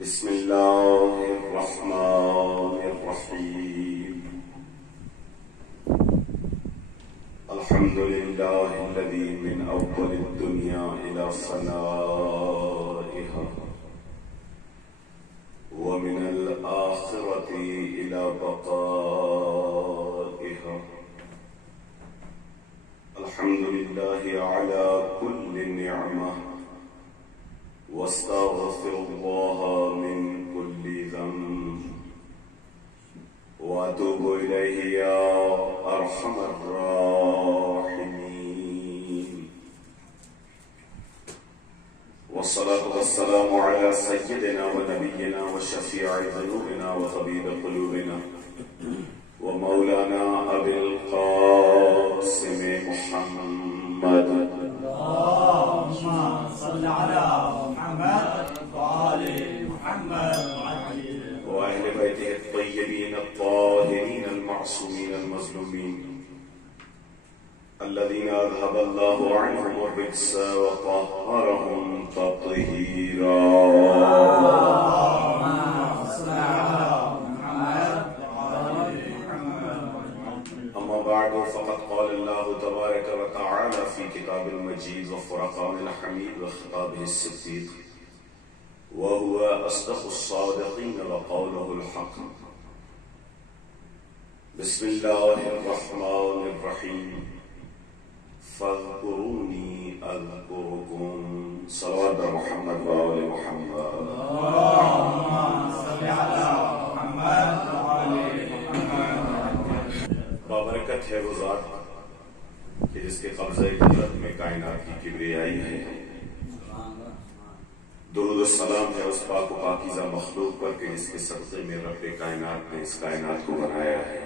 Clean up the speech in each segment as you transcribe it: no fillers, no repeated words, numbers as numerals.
بسم الله الرحمن الرحيم. الحمد لله الذي من أول الدنيا إلى فنائها ومن الآخرة إلى بقائها. الحمد لله على كل نعمة واستغفر الله من كل ذنب واتوب اليه يا ارحم الراحمين. والصلاة والسلام على سيدنا ونبينا وشفيع ذنوبنا وطبيب قلوبنا ومولانا ابي القاسم محمد. اللهم صل على محمد وآل محمد وأهل بيته الطيبين الطاهرين المعصومين المظلومين الذين أذهب الله عنهم الرجس وطهرهم تطهيرا. اللهم صل على محمد وآل محمد. أما بعد فقد قال الله تبارك وتعالى في كتاب المجيد وفرقان الحميد وخطابه الصديق وهو أصدق الصادقين وقوله الحق. بسم الله الرحمن الرحيم. فاذكروني أذكركم. صلوات محمد وآل محمد. اللهم صل على محمد وآل محمد. بابرکت ہے وہ ذات کہ جس کے قبضۂ قدرت میں کائنات کی کبریائی ہے. درود و سلام ہے اس پاک و پاکیزہ مخلوق پر کہ جس کے صدقے میں رب کائنات نے اس کائنات کو بنایا ہے.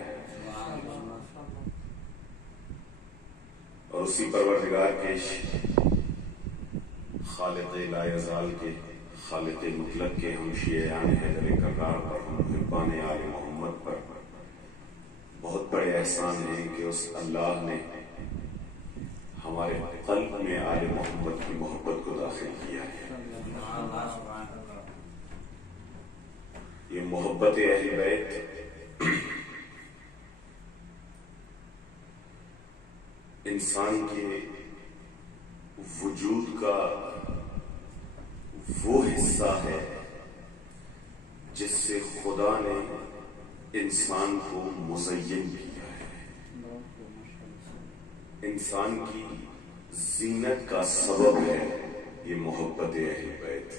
اور اسی پروردگار کے خالق لا یزال کے خالق مطلق کے ہم شیعان حیدر کرار پر ہم محبان آل محمد پر بہت بڑے احسان ہیں کہ اس اللہ نے ہمارے قلب میں آل محمد کی محبت کو داخل کیا ہے. یہ محبت اہل بیت انسان کے وجود کا وہ حصہ ہے جس سے خدا نے انسان کو مزین کیا ہے. انسان کی زینت کا سبب ہے یہ محبت اہل بیت.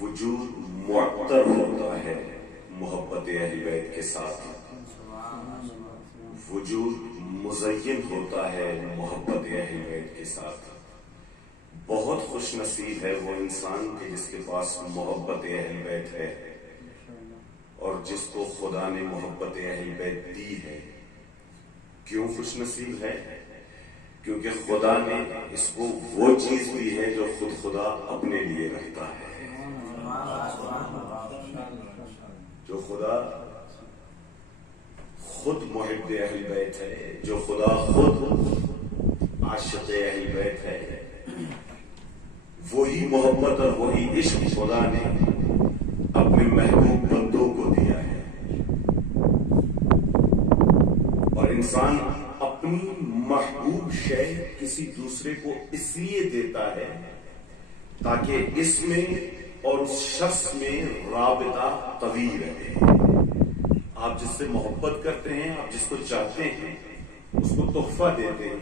وجود معطر ہوتا ہے محبت اہل بیت کے ساتھ. وجود مزین ہوتا ہے محبت اہل بیت کے ساتھ. بہت خوش نصیب ہے وہ انسان کہ جس کے پاس محبت اہل بیت ہے اور جس کو خدا نے محبت اہل بیت دی ہے. کیوں خوش نصیب ہے؟ کیونکہ خدا نے اس کو وہ چیز دی ہے جو خود خدا اپنے لیے رکھتا ہے. جو خدا خود محب اہل بیت ہے، جو خدا خود عاشق اہل بیت ہے، وہی محبت اور وہی عشق خدا نے اپنے محبوب بندوں کو دیا ہے. اور انسان اپنی محبوب شے کسی دوسرے کو اس لیے دیتا ہے تاکہ اس میں اور اس شخص میں رابطہ قوی رہے. آپ جس سے محبت کرتے ہیں، آپ جس کو چاہتے ہیں، اس کو تحفہ دیتے ہیں.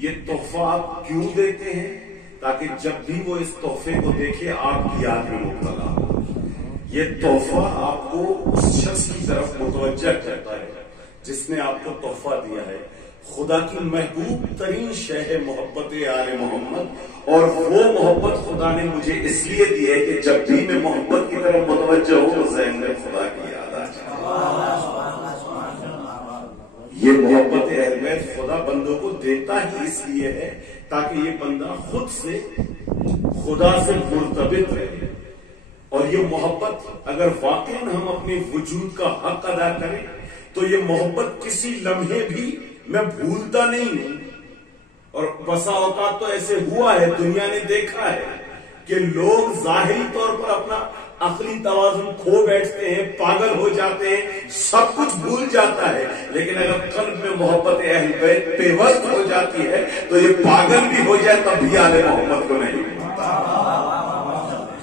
یہ تحفہ آپ کیوں دیتے ہیں؟ تاکہ جب بھی وہ اس تحفے کو دیکھے آپ کی یاد میں مبتلا ہو. یہ تحفہ آپ کو اس شخص کی طرف متوجہ کرتا ہے جس نے آپ کو تحفہ دیا ہے. خدا کی محبوب ترین شے ہے محبت آل محمد، اور وہ محبت خدا نے مجھے اس لیے دی ہے کہ جب بھی میں محبت کی طرف متوجہ ہوں تو ذہن میں خدا کی یاد آ جائے. یہ محبت اہل بیت خدا بندوں کو دیتا ہی اس لیے ہے تاکہ یہ بندہ خود سے خدا سے مرتبط رہے. اور یہ محبت اگر واقعا ہم اپنے وجود کا حق ادا کریں تو یہ محبت کسی لمحے بھی میں بھولتا نہیں ہوں اور بسا اوقات تو ایسے ہوا ہے، دنیا نے دیکھا ہے کہ لوگ ظاہری طور پر اپنا عقلی توازن کھو بیٹھتے ہیں، پاگل ہو جاتے ہیں، سب کچھ بھول جاتا ہے، لیکن اگر قلب میں محبت اہل بیت پیوست ہو جاتی ہے تو یہ پاگل بھی ہو جائے تب بھی آل محمد کو نہیں مانتا۔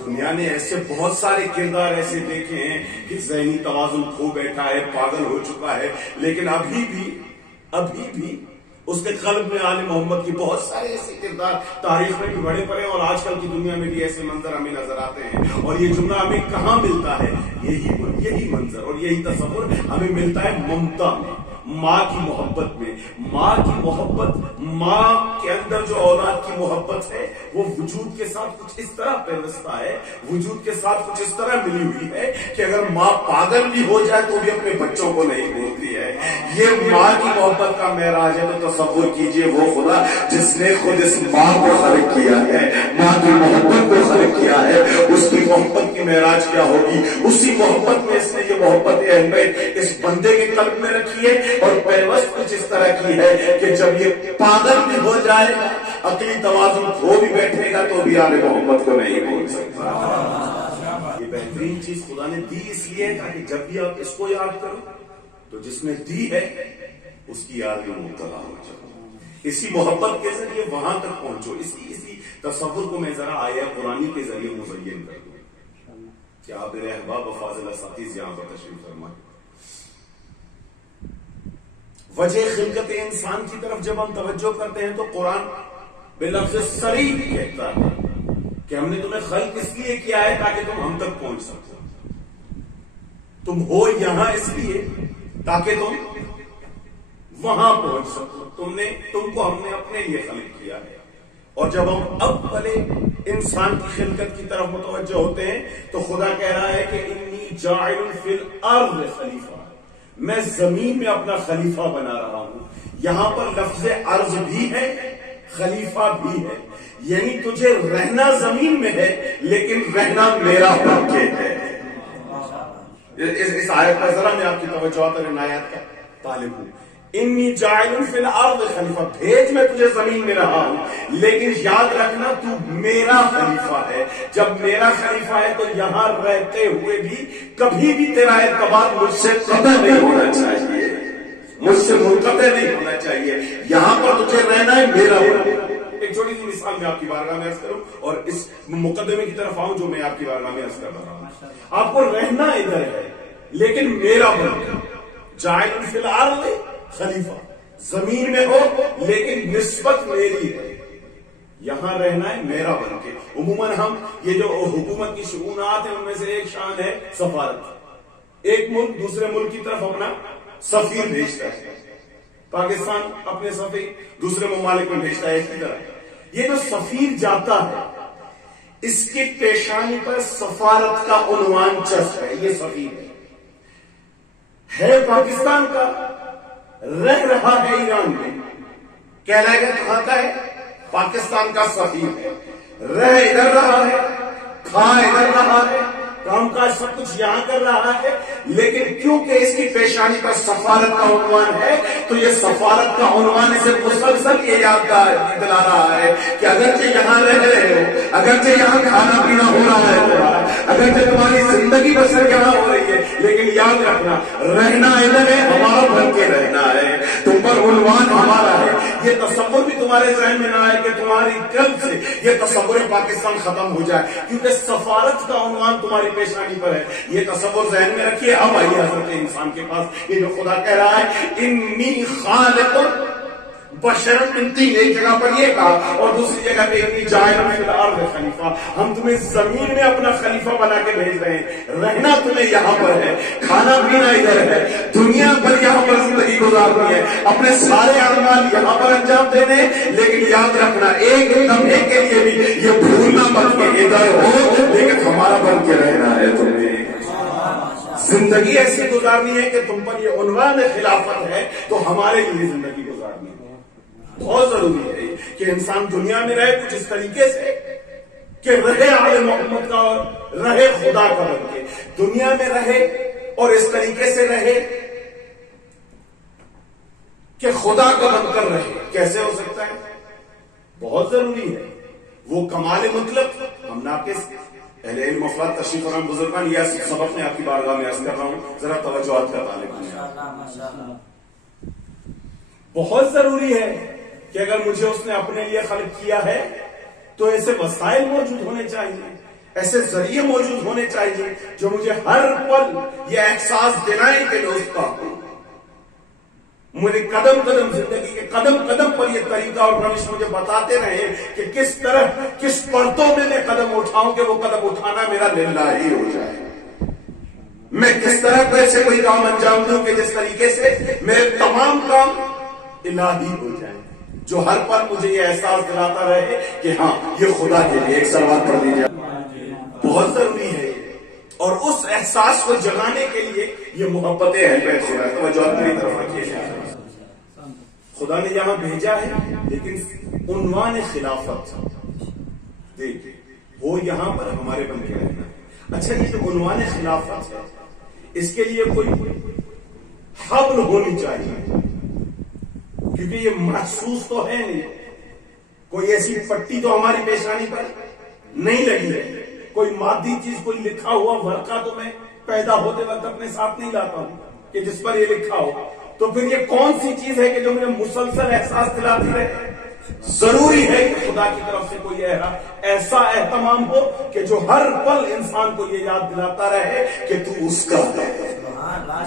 دنیا نے ایسے بہت سارے کردار ایسے دیکھے ہیں کہ ذہنی توازن کھو بیٹھا ہے، پاگل ہو چکا ہے، لیکن ابھی بھی اس کے قلب میں آل محمد کی بہت سارے ایسے کردار تاریخ میں بھی بڑے پڑے، اور آج کل کی دنیا میں بھی ایسے منظر ہمیں نظر آتے ہیں۔ اور یہ جملہ ہمیں کہاں ملتا ہے؟ یہی منظر اور یہی تصور ہمیں ملتا ہے ممتا میں، ماں کی محبت میں۔ ماں کی محبت، ماں کے اندر جو اولاد کی محبت ہے وہ وجود کے ساتھ کچھ اس طرح پیوستہ ہے، وجود کے ساتھ کچھ اس طرح ملی ہوئی ہے کہ اگر ماں پاگل بھی ہو جائے تو بھی اپنے بچوں کو نہیں بھولتی ہے۔ یہ ماں کی محبت کا معراج ہے۔ تو تصور کیجئے وہ خدا جس نے خود اس ماں کو خلق کیا ہے، ماں کی محبت کو خلق کیا ہے، اس کی محبت کی معراج کیا ہوگی؟ اسی محبت میں اس نے یہ محبت اہل بیت اس بندے کے قلب میں رکھی ہے، اور پیوست کچھ اس طرح کی ہے کہ جب یہ پاگل بھی ہو جائے گا، عقلی توازن کھو بھی بیٹھے گا تو بھی آل محمد کو نہیں بھول سکتا۔ یہ بہترین چیز خدا نے دی اس لیے ہے تاکہ جب بھی آپ اس کو یاد کرو تو جس نے دی ہے اس کی یاد میں مبتلا ہو جاؤ، اسی محبت کے ذریعے وہاں تک پہنچو۔ اسی تصور کو میں ذرا آیہ قرآنی کے ذریعے مبین کر دوں کہ آپ میرے احباب و فاضل اساتذہ یہاں پر تشریف فرمائیں۔ وجہ خلقت انسان کی طرف جب ہم توجہ کرتے ہیں تو قرآن بلفظ صریح کہتا ہے کہ ہم نے تمہیں خلق اس لیے کیا ہے تاکہ تم ہم تک پہنچ سکو، تم ہو یہاں اس لیے تاکہ تم وہاں پہنچ سکو، تم کو ہم نے اپنے لیے خلق کیا ہے۔ اور جب ہم اب پہلے انسان کی خلقت کی طرف متوجہ ہوتے ہیں تو خدا کہہ رہا ہے کہ انی جاعل فی الارض خلیفہ، میں زمین میں اپنا خلیفہ بنا رہا ہوں۔ یہاں پر لفظ ارض بھی ہے، خلیفہ بھی ہے، یعنی تجھے رہنا زمین میں ہے لیکن رہنا میرا بن کے ہے۔ اس آیت پر ذرا میں آپ کی توجہ عنایت کا طالب ہوں۔ انی جاعل فی الارض خلیفہ، بھیج میں تجھے زمین میں رہا ہوں لیکن یاد رکھنا تو میرا خلیفہ ہے۔ جب میرا خلیفہ ہے تو یہاں رہتے ہوئے بھی کبھی بھی تیرا اعتبار مجھ سے قطع نہیں ہونا چاہیے، مجھ سے منقطع نہیں ہونا چاہیے۔ یہاں پر تجھے رہنا ہے میرا بن۔ ایک چھوٹی سی مثال میں آپ کی بارگاہ میں عرض کروں اور اس مقدمے کی طرف آؤں جو میں آپ کی بارگاہ میں عرض کر رہا ہوں۔ آپ کو رہنا ادھر ہے لیکن میرا بن، جاعل فی الارض خلیفہ، زمین میں ہو لیکن نسبت میری ہے، یہاں رہنا ہے میرا بن کے۔ عموماً ہم یہ جو حکومت کی شؤونات ہیں ان میں سے ایک شان ہے سفارت، ایک ملک دوسرے ملک کی طرف اپنا سفیر بھیجتا ہے، پاکستان اپنے سفیر دوسرے ممالک میں بھیجتا ہے۔ اسی طرح یہ جو سفیر جاتا ہے اس کی پیشانی پر سفارت کا عنوان چسپ ہے، یہ سفیر ہے پاکستان کا، رہ رہا ہے ایران میں، کہلائے گا کہاں کا ہے؟ پاکستان کا سفیر ہے، رہ ادھر رہا ہے، کھا ادھر رہا ہے، کام کاج سب کچھ یہاں کر رہا ہے، لیکن کیونکہ اس کی پیشانی پر سفارت کا عنوان ہے تو یہ سفارت کا عنوان اسے مسلسل یہ یاد دلا رہا ہے کہ اگرچہ یہاں رہ رہے ہو، اگرچہ یہاں کھانا پینا ہو رہا ہے، اگرچہ تمہاری زندگی بسر یہاں ہو رہی ہے، لیکن یاد رکھنا رہنا ادھر ہے، ہمارا بن کے رہنا ہے، تم پر عنوان ہمارا ہے۔ یہ تصور بھی تمہارے ذہن میں نہ آئے کہ تمہاری قلب سے یہ تصور پاکستان ختم ہو جائے، کیونکہ سفارت کا عنوان تمہاری پیشانی پر ہے۔ یہ تصور ذہن میں رکھیے۔ اب آئیے حضرت انسان کے پاس، یہ جو خدا کہہ رہا ہے انی خالق بشرا من طین، ایک جگہ پر یہ کہا اور دوسری جگہ پہ انی جاعل فی الارض خلیفہ، ہم تمہیں زمین میں اپنا خلیفہ بنا کے بھیج رہے ہیں، رہنا تمہیں یہاں پر ہے، کھانا پینا ادھر ہے، دنیا پر یہاں پر زندگی گزارنی ہے، اپنے سارے اعمال یہاں پر انجام دینے، لیکن یاد رکھنا ایک لمحے کے لیے بھی یہ بھولنا مت کہ ادھر ہو لیکن ہمارا بن کے رہنا ہے تمہیں۔ زندگی ایسی گزارنی ہے کہ تم پر یہ عنوان خلافت ہے تو ہمارے لیے زندگی گزارنی ہے۔ بہت ضروری ہے کہ انسان دنیا میں رہے کچھ اس طریقے سے کہ رہے آل محمد کا اور رہے خدا کا بن کے، دنیا میں رہے اور اس طریقے سے رہے کہ خدا کا بن کر رہے۔ کیسے ہو سکتا ہے؟ بہت ضروری ہے. وہ کمال مطلق ہم ناقص. اہل علم افراد تشریف فرما بزرگان، یہ سبق میں آپ کی بارگاہ میں عرض کر رہا ہوں، ذرا توجہات کا طالب. بہت ضروری ہے کہ اگر مجھے اس نے اپنے لیے خلق کیا ہے تو ایسے وسائل موجود ہونے چاہیے، ایسے ذریعے موجود ہونے چاہیے جو مجھے ہر پل یہ احساس دلائیں کہ میں اس کا ہوں. مجھے قدم قدم زندگی کے قدم قدم پر یہ طریقہ اور روش مجھے بتاتے رہے کہ کس طرح کس پرتوں میں قدم اٹھاؤں کہ وہ قدم اٹھانا میرا للہ ہی ہو جائے. میں کس طرح ایسے کوئی کام انجام دوں کہ جس طریقے سے میرے تمام کام الہی ہو جائیں، جو ہر پل مجھے یہ احساس دلاتا رہے کہ ہاں یہ خدا کے لیے. ایک سلوات پڑھ لیجیے. بہت ضروری ہے اور اس احساس کو جگانے کے لیے یہ محبت اہل بیت خدا. توجہ اپنی طرف رکھیے. خدا نے یہاں بھیجا ہے لیکن عنوان خلافت دیکھ وہ یہاں پر ہمارے بن کے رہنا ہے. اچھا یہ جو عنوان خلافت ہے اس کے لیے کوئی حبل ہونی چاہیے، کیونکہ یہ محسوس تو ہے نہیں. کوئی ایسی پٹی تو ہماری پیشانی پر نہیں لگی ہے، کوئی مادی چیز کوئی لکھا ہوا ورقہ تو میں پیدا ہوتے وقت اپنے ساتھ نہیں لاتا ہوں کہ جس پر یہ لکھا ہو. تو پھر یہ کون سی چیز ہے کہ جو مجھے مسلسل احساس دلاتی رہے؟ ضروری ہے کہ خدا کی طرف سے کوئی ایسا اہتمام ہو کہ جو ہر پل انسان کو یہ یاد دلاتا رہے کہ تو اس کا ہے.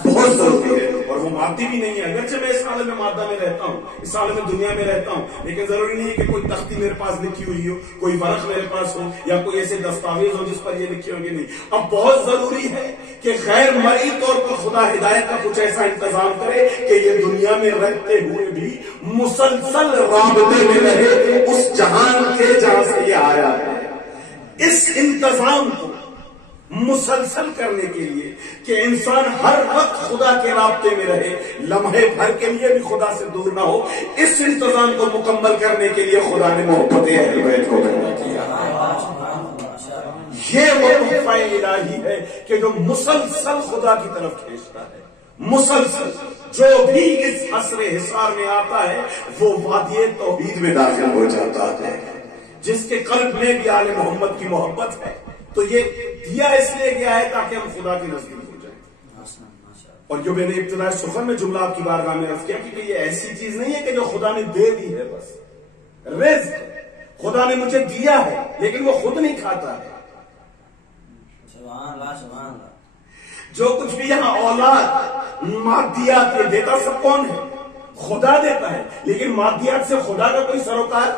بہت ضروری ہے اور وہ مادی بھی نہیں ہے. اگرچہ میں اس عالم میں مادہ میں رہتا ہوں، اس عالم میں دنیا میں رہتا ہوں، لیکن ضروری نہیں ہے کہ کوئی تختی میرے پاس لکھی ہوئی ہو، کوئی ورق میرے پاس ہو یا کوئی ایسے دستاویز ہو جس پر یہ لکھے ہوں گے. نہیں. اب بہت ضروری ہے کہ غیر مرئی طور پر خدا ہدایت کا کچھ ایسا انتظام کرے کہ یہ دنیا میں رہتے ہوئے بھی مسلسل رابطے میں رہے اس جہان کے جہاں سے یہ آیا ہے. اس انتظام کو مسلسل کرنے کے لیے کہ انسان ہر وقت خدا کے رابطے میں رہے، لمحے بھر کے لیے بھی خدا سے دور نہ ہو، اس انتظام کو مکمل کرنے کے لیے خدا نے محبت اہل بیت کو پیدا کیا. یہ وہ تحفہ الہی ہے کہ جو مسلسل خدا کی طرف کھینچتا ہے. مسلسل جو بھی اس عصر حصار میں آتا ہے وہ وادی توحید میں داخل ہو جاتا ہے. جس کے قلب میں بھی آل محمد کی محبت ہے تو یہ دیا اس لیے گیا ہے تاکہ ہم خدا کے نزدیک ہو جائیں. اور جو میں نے ابتدائی سخن میں جملہ آپ کی بارگاہ میں عرض کیا کہ یہ ایسی چیز نہیں ہے کہ جو خدا نے دے دی ہے. بس رزق خدا نے مجھے دیا ہے لیکن وہ خود نہیں کھاتا ہے. جو کچھ بھی یہاں اولاد مادیات یہ دیتا سب کون ہے؟ خدا دیتا ہے. لیکن مادیات سے خدا کا کوئی سروکار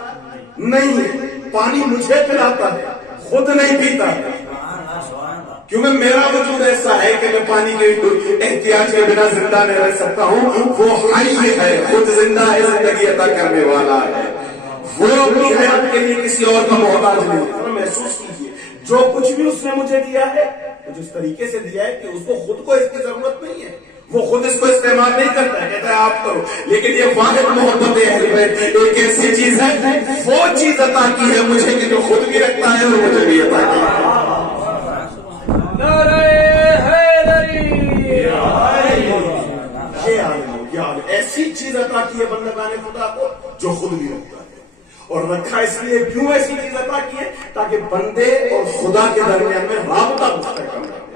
نہیں ہے. پانی مجھے پلاتا ہے، خود نہیں پیتا ہے، کیونکہ میرا وجود ایسا ہے کہ میں پانی کے احتیاج کے بنا زندہ نہیں رہ سکتا ہوں. وہ حی ہے، خود زندہ ہے، زندگی عطا کرنے والا ہے. وہ اپنی حیات کے لیے کسی اور کا محتاج نہیں ہے. محسوس کیجیے جو کچھ بھی اس نے مجھے دیا ہے جس طریقے سے دیا ہے کہ اس کو خود کو اس کی ضرورت نہیں ہے، وہ خود اس کو استعمال نہیں کرتا ہے، کہتا ہے آپ کرو. لیکن یہ واحد محبت اہل بیت ایک ایسی چیز ہے، وہ چیز عطا کی ہے مجھے کہ جو خود بھی رکھتا ہے اور مجھے بھی عطا کی ہے. ایسی چیز عطا کی ہے بندگان خدا کو جو خود بھی رکھتا ہے. اور رکھا اس لیے کیوں ایسی چیز عطا کی ہے؟ تاکہ بندے اور خدا کے درمیان میں رابطہ مستحکم رہے،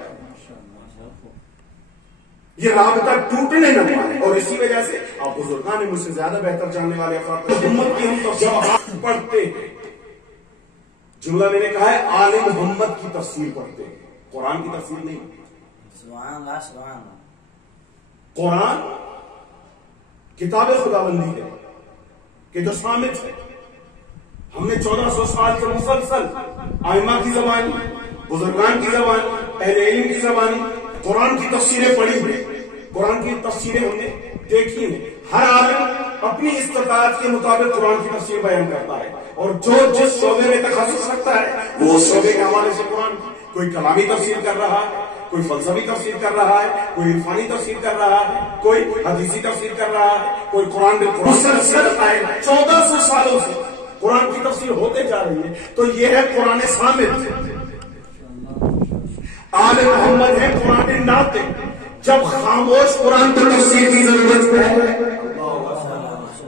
یہ رابطہ ٹوٹنے نہ پائے. اور اسی وجہ سے آپ بزرگان مجھ سے زیادہ بہتر جاننے والے افراد امت کی ہم تفسیر پڑھتے ہیں. جملہ میں نے کہا ہے آل محمد کی تفسیر پڑھتے ہیں، قرآن کی تفسیر نہیں. سبحان اللہ سبحان اللہ. قرآن کتاب خداوندی ہے کہ جو صامت ہے. ہم نے 1400 سال سے مسلسل ائمہ کی زبانی، بزرگان کی زبانی، اہل علم کی زبانی قرآن کی تفسیریں پڑھی ہوئی. قرآن کی تفسیریں ہم نے دیکھی ہیں. ہر عالم اپنی استطاعت کے مطابق قرآن کی تفسیر بیان کرتا ہے اور جو جس شعبے میں تخصص رکھتا ہے وہ اس شعبے کے حوالے سے قرآن کی کوئی کلامی تفسیر کر رہا ہے، کوئی فلسفی تفسیر کر رہا ہے، کوئی عرفانی تفسیر کر رہا ہے، کوئی حدیثی تفسیر کر رہا ہے، کوئی قرآن بالقرآن. مسلسل 1400 سالوں سے قرآن کی تفسیر ہوتے جا رہی ہے. تو یہ ہے قرآن صامت. آل محمد ہے قرآن ناطق. جب خاموش قرآن کو تفسیر کی ضرورت ہے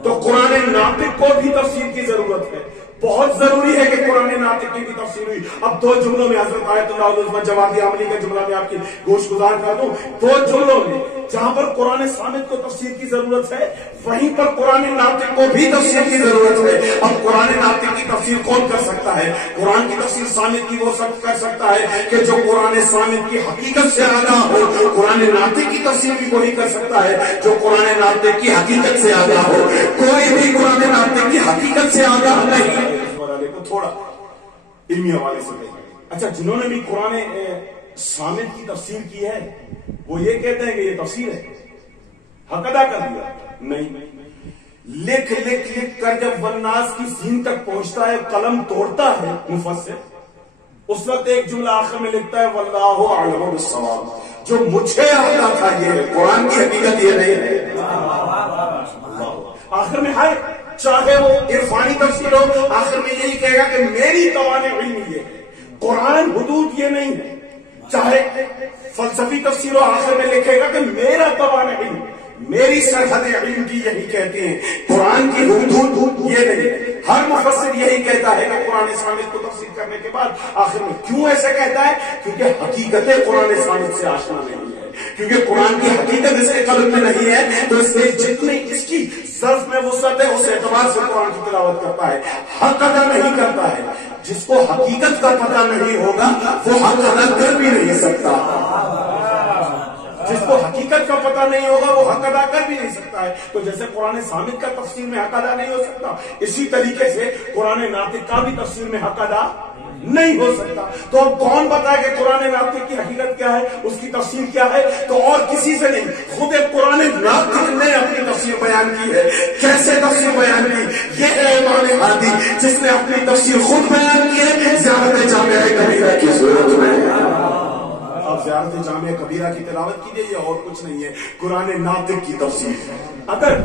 تو قرآن ناطق کو بھی تفسیر کی ضرورت ہے. بہت ضروری ہے کہ قرآن ناطق کی بھی تفسیر ہوئی. اب دو جملوں میں حضرت آیت اللہ عظمہ جوابی عملی کا جملہ میں آپ کی گوش گزار کر دوں. دو جملوں میں جہاں پر قرآن صامت کو تفسیر کی ضرورت ہے وہیں پر قرآن ناطق کو بھی تفسیر کی ضرورت ہے. اب قرآن ناطق کی تفسیر کون کر سکتا ہے؟ قرآن کی تفسیر صامت کی وہ سب کر سکتا ہے کہ جو قرآن صامت کی حقیقت سے آگاہ ہو. قرآن ناطق کی تفسیر بھی وہی کر سکتا ہے جو قرآن ناطق کی حقیقت سے آگاہ ہو. کوئی بھی قرآن ناطق کی حقیقت سے آگاہ نہیں. کو تھوڑا علمی حوالے سے کہیں. اچھا جنہوں نے بھی قرآن صامت کی تفسیر کی ہے وہ یہ کہتے ہیں کہ یہ تفسیر ہے، حق ادا کر دیا. نہیں، لکھ لکھ لکھ کر جب والناس کی سین تک پہنچتا ہے، قلم توڑتا ہے مفسر، اس وقت ایک جملہ آخر میں لکھتا ہے واللہ اعلم بالصواب. جو مجھے آتا تھا یہ قرآن کی حقیقت یہ نہیں ہے. آخر میں ہے چاہے وہ عرفانی تفسیر ہو، آخر میں یہی کہے گا کہ میری توان علم یہ ہے، قرآن حدود یہ نہیں ہے. چاہے فلسفی تفسیر ہو، آخر میں لکھے گا کہ میرا توان علم، میری سرحد علم کی یہی کہتے ہیں، قرآن کی حدود یہ نہیں. ہر مفسر یہی کہتا ہے کہ قرآن صامت کو تفسیر کرنے کے بعد آخر میں کیوں ایسا کہتا ہے؟ کیونکہ حقیقت قرآن صامت سے آشنا نہیں ہے، کیونکہ قرآن کی حقیقت اس کے قلب میں نہیں ہے. تو اس نے جتنے اس کی ظرف میں وسعت ہے اس اعتبار سے قرآن کی تلاوت کرتا ہے، حق ادا نہیں کرتا ہے. جس کو حقیقت کا پتہ نہیں ہوگا وہ حق ادا کر بھی نہیں سکتا. جس کو حقیقت کا پتہ نہیں ہوگا وہ حق ادا کر بھی نہیں سکتا ہے. تو جیسے قرآن صامت کا تفسیر میں حق ادا نہیں ہو سکتا، اسی طریقے سے قرآن ناطق کا بھی تفسیر میں حق ادا نہیں ہو سکتا. تو اب کون بتائے کہ قرآن ناطق کی حقیقت کیا ہے، اس کی تفسیر کیا ہے؟ تو اور کسی سے نہیں، خود قرآن ناطق نے اپنی تفسیر بیان کی ہے. کیسے تفسیر بیان کی؟ یہ ہے امام ہادی جس نے اپنی تفسیر خود بیان کی ہے زیارت جامعہ کبیرہ کی صورت میں. اب زیارت جامعہ کبیرہ کی تلاوت کیجیے، یہ اور کچھ نہیں ہے، قرآن ناطق کی تفسیر. اگر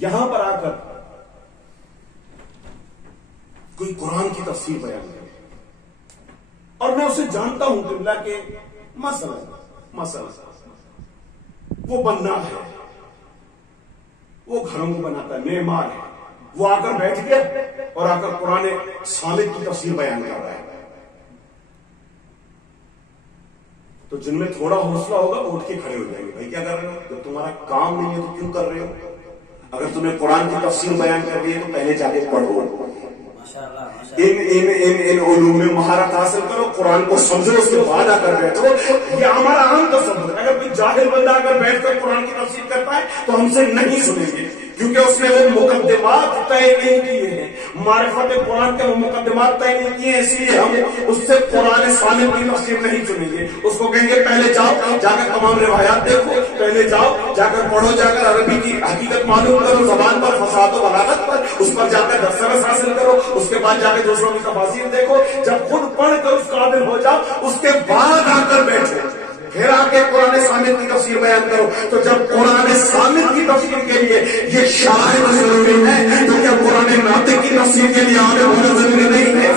یہاں پر آ کر کوئی قرآن کی تفسیر بیان کرے اور میں اسے جانتا ہوں قبلہ کہ مثلا وہ بننا ہے، وہ گھروں کو بناتا ہے، معمار ہے، وہ آ کر بیٹھ گیا اور آ کر قرآن صامت کی تفسیر بیان کر رہا ہے، تو جن میں تھوڑا حوصلہ ہوگا وہ اٹھ کے کھڑے ہو جائیں گے. بھائی کیا کر رہے ہو؟ جب تمہارا کام نہیں ہے تو کیوں کر رہے ہو؟ اگر تمہیں قرآن کی تفسیر بیان کر رہی ہے تو پہلے جا کے پڑھو، ان علوم میں مہارت حاصل کرو، قرآن کو سمجھو، اس کے بعد آ کر بیٹھو. یہ ہمارا عام تصور ہے. اگر کوئی جاہل بندہ اگر بیٹھ کر قرآن کی تفسیر کرتا ہے تو ہم سے نہیں سنیں گے، کیونکہ اس نے وہ مقدمات طے نہیں کیے ہیں، معرفت قرآن کے وہ مقدمات طے نہیں کیے ہیں، اس لیے ہم اس سے قرآن صامت کی تفسیر نہیں سنیں گے. اس کو کہیں گے پہلے جاؤ جا کر تمام روایات دیکھو، پہلے جاؤ جا کر پڑھو، جا کر عربی کی حقیقت معلوم کرو، زبان پر فصاحت و بلاغت پر اس پر جا کر دسترس حاصل کرو، اس کے بعد جا کے دوسروں کی تفاسیر دیکھو. جب خود پڑھ کر اس قابل ہو جاؤ اس کے بعد آ کر بیٹھو، پھر آ کے قرآن صامت کی تفسیر بیان کرو. تو جب قرآن صامت کی تفسیر کے لیے یہ شاہد ضروری ہے تو کیا قرآن ناطق کی تفسیر کے لیے آنے ہونا ضروری نہیں ہے؟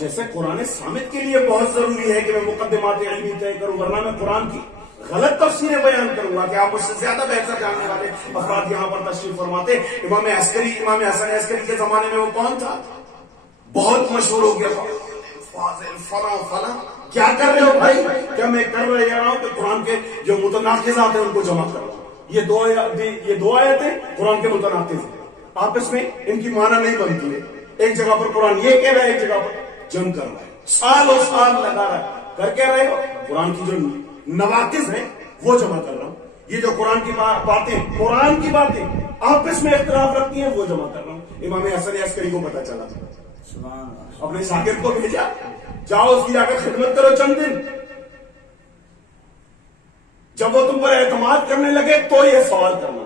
جیسے قرآن صامت کے لیے بہت ضروری ہے کہ میں مقدمات علمی طے کروں، ورنہ میں قرآن کی غلط تفسیریں بیان کروں گا کہ آپ مجھ سے زیادہ بہتر جاننے والے افراد یہاں پر تشریف فرماتے. امام حسن عسکری کے زمانے میں وہ کون تھا؟ بہت مشہور ہو گیا، فاضل فلاں فلاں. کیا کر رہے ہو بھائی؟ کیا میں کر رہا ہوں کہ قرآن کے جو متناقضات ہیں ان کو جمع کر رہا ہوں. یہ دو آیتیں قرآن کے متناقض ہیں، آپس میں ان کی معنی نہیں بنتی ہے. ایک جگہ پر قرآن یہ کہہ رہا ہے، ایک جگہ پر جنگ کر رہا ہے، سال و سال لگا رہا ہے. کر کے رہے ہو قرآن کی جو نواقض ہیں وہ جمع کر رہا ہوں. یہ جو قرآن کی باتیں آپس میں اختلاف رکھتی ہیں وہ جمع کر رہا ہوں. امام حسن عسکری کو پتا چلا، اپنے شاگرد کو بھیجا، جاؤ اس کی جا کر خدمت کرو چند دن. جب وہ تم پر اعتماد کرنے لگے تو یہ سوال کرنا.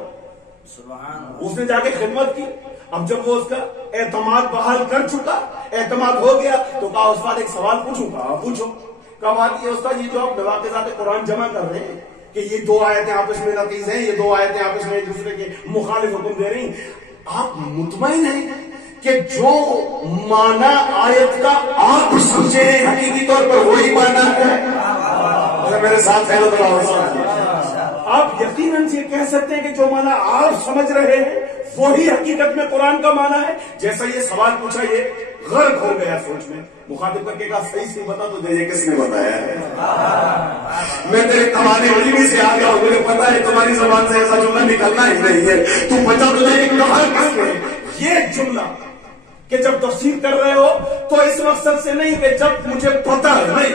اس نے جا کے خدمت کی. اب جب وہ اس کا اعتماد بحال کر چکا، اعتماد ہو گیا، تو کہا استاد ایک سوال پوچھوں گا. پوچھو. کہا بات یہ استاد، یہ جو آپ نواقضات قرآن جمع کر رہے ہیں کہ یہ دو آیتیں آپس میں نقیض ہیں، یہ دو آیتیں آپس میں ایک دوسرے کے مخالف حکم دے رہی ہیں، آپ مطمئن ہیں کہ جو معنی آیت کا آپ سمجھے ہیں حقیقی طور پر وہی معنی ہے؟ اگر میرے ساتھ ہے تو آپ یقیناً یہ کہہ سکتے ہیں کہ جو معنی آپ سمجھ رہے ہیں وہی حقیقت میں قرآن کا معنی ہے؟ جیسا یہ سوال پوچھا یہ غرق ہو گیا سوچ میں، مخاطب کر کے کہا صحیح سے بتا تو یہ کس نے بتایا ہے؟ میں تیرے کمانے علمی سے آ گیا ہوں، مجھے پتا ہے تمہاری زبان سے ایسا جملہ نکلنا ہی نہیں ہے، تم بچا تو نہیں کہا کس نے؟ یہ جملہ کہ جب تفسیر کر رہے ہو تو اس مقصد سے نہیں کہ جب مجھے پتا نہیں،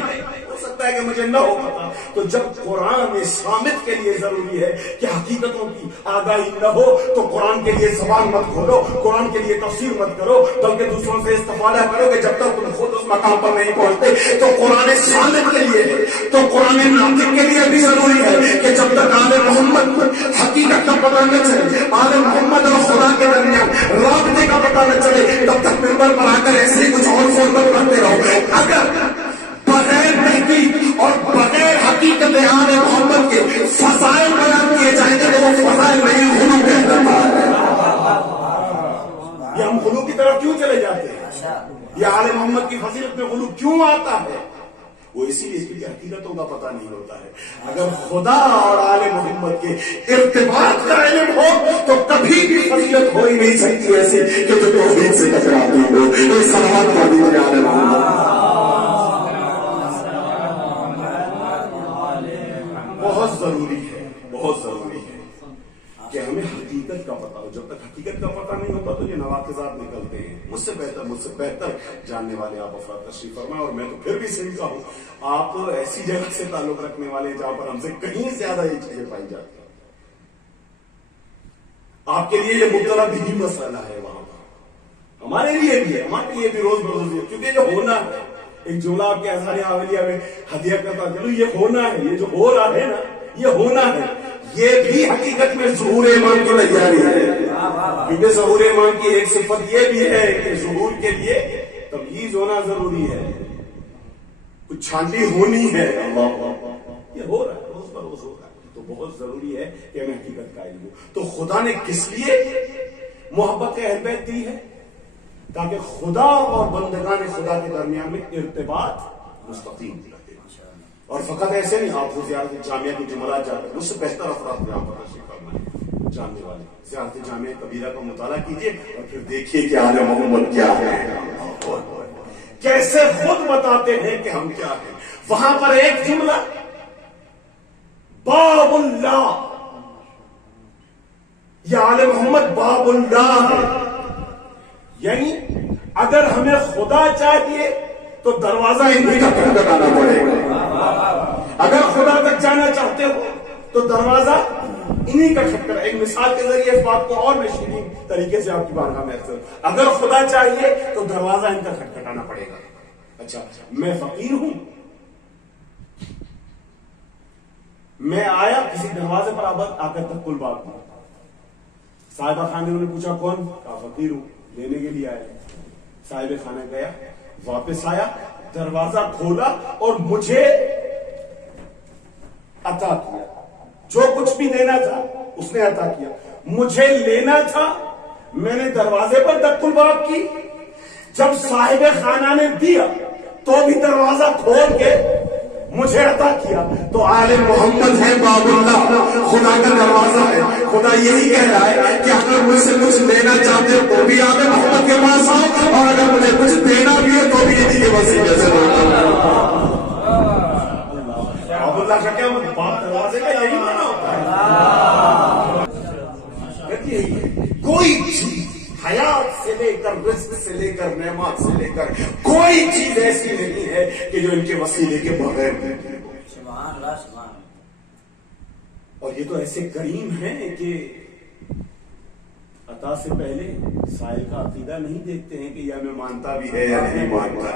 ہو سکتا ہے کہ مجھے نہ ہو پتا، تو جب قرآن صامت کے لیے ضروری ہے کہ حقیقتوں کی آگاہی نہ ہو تو قرآن کے لیے زبان مت کھولو، قرآن کے لیے تفسیر مت کرو، بلکہ دوسروں سے استفادہ کرو کہ جب تک تم خود اس مقام پر نہیں پہنچتے۔ تو قرآن صامت کے لیے، تو قرآن ناطق کے لیے بھی ضروری ہے کہ جب تک آل محمد حقیقت کا پتہ نہ چلے، آل محمد اور خدا کے درمیان رابطے کا پتہ نہ چلے، تب تک ممبر پر آ کر ایسے ہی کچھ اور فورمت کرتے رہو۔ اگر بغیر تحقیق اور بغیر حقیقت آل محمد کے فضائل بیان کیے جائیں گے تو وہ فضائل نہیں غلو کہلاتا ہے۔ یہ ہم غلو کی طرف کیوں چلے جاتے ہیں؟ یہ آل محمد کی فضیلت میں غلو کیوں آتا ہے؟ وہ اسی لیے کیونکہ حقیقتوں کا پتہ نہیں ہوتا ہے۔ اگر خدا اور آل محمد کے ارتباط کا علم ہو تو کبھی بھی فضیلت ہو ہی نہیں سکتی ایسی کہ جو توحید سے ٹکراتی ہو۔ یہ صلوات پڑھ دیجیے آل محمد۔ بہت ضروری ہے، بہت ضروری ہے کہ ہمیں حقیقت کا پتہ ہو۔ جب تک حقیقت کا پتہ نہیں ہوتا تو یہ نواقضات نکلتے ہیں۔ مجھ سے بہتر جاننے والے آپ افراد تشریف فرمائیں، اور میں تو پھر بھی سمجھتا ہوں آپ ایسی جگہ سے تعلق رکھنے والے جہاں پر ہم سے کہیں زیادہ یہ چیزیں پائی جاتی ہیں۔ آپ کے لیے یہ مبتلا بھی مسئلہ ہے وہاں پر، ہمارے لیے بھی ہے، ہمارے لیے بھی روز بروز ہے، کیونکہ یہ ہونا ہے۔ ایک جملہ آپ کے اظہار عالیہ میں ہدیہ کرتا چلو، یہ ہونا ہے، یہ جو ہو رہا ہے نا یہ ہونا ہے، یہ بھی حقیقت میں ظہور ایمان کی تیاری ہے۔ کیونکہ ظہور ایمان کی ایک صفت یہ بھی ہے کہ ظہور کے لیے تمیز ہونا ضروری ہے، کچھ چھانٹی ہونی ہے۔ یہ ہو رہا ہے، روز بروز ہو رہا ہے، تو بہت ضروری ہے کہ ہمیں حقیقت کا علم ہو۔ تو خدا نے کس لیے محبت اہل بیت دی ہے؟ تاکہ خدا اور بندگان خدا کے درمیان میں ارتباط مستقیم رہے۔ اور فقط ایسے نہیں، آپ کو زیارت جامعہ کی جملات جاتے ہیں، مجھ سے بہتر افراد یہاں پر تشریف فرمائیں جاننے والے، زیارت جامعہ کبیرہ کا مطالعہ کیجیے اور پھر دیکھیے کہ آل محمد کیا ہے، کیسے خود بتاتے ہیں کہ ہم کیا ہیں۔ وہاں پر ایک جملہ باب اللہ، یا آل محمد باب اللہ ہے، یعنی اگر ہمیں خدا چاہیے تو دروازہ انہیں کا کھٹکھٹانا پڑے گا۔ اگر خدا تک جانا چاہتے ہو تو دروازہ انہیں کا کھٹکھٹانا۔ ایک مثال کے ذریعے اس بات کو اور میں شیرین طریقے سے آپ کی بارگاہ میں اکثر، اگر خدا چاہیے تو دروازہ ان کا کھٹکھٹانا پڑے گا۔ اچھا، میں فقیر ہوں، میں آیا کسی دروازے پر آ کر تک کل بات ہوں، صاحبہ خانے نے پوچھا کون؟ کہا فقیر ہوں، لینے کے لیے آیا۔ صاحب خانہ گیا، واپس آیا، دروازہ کھولا اور مجھے عطا کیا، جو کچھ بھی لینا تھا اس نے عطا کیا۔ مجھے لینا تھا، میں نے دروازے پر دخل باب کی، جب صاحب خانہ نے دیا تو بھی دروازہ کھول کے مجھے عطا کیا۔ تو آل محمد ہے باب اللہ، خدا کا دروازہ ہے۔ خدا یہی کہہ رہا ہے کہ اگر مجھ سے کچھ لینا چاہتے ہو تو بھی آل محمد کے پاس آؤ، اور اگر مجھے کچھ دینا بھی ہے تو بھی انہی کے وسیلے سے دو۔ باب اللہ کا کیا مطلب؟ باب دروازے کا یہی معنی ہوتا ہے۔ کوئی چیز حیات سے لے کر رزق سے لے کر نعمات سے لے کر کوئی چیز ایسی نہیں ہے کہ جو ان کے وسیلے کے بغیر ممکن ہو۔ سبحان اللہ، سبحان اللہ۔ اور یہ تو ایسے کریم ہیں کہ عطا سے پہلے سائل کا عقیدہ نہیں دیکھتے ہیں کہ یہ ہمیں مانتا بھی ہے یا نہیں مانتا۔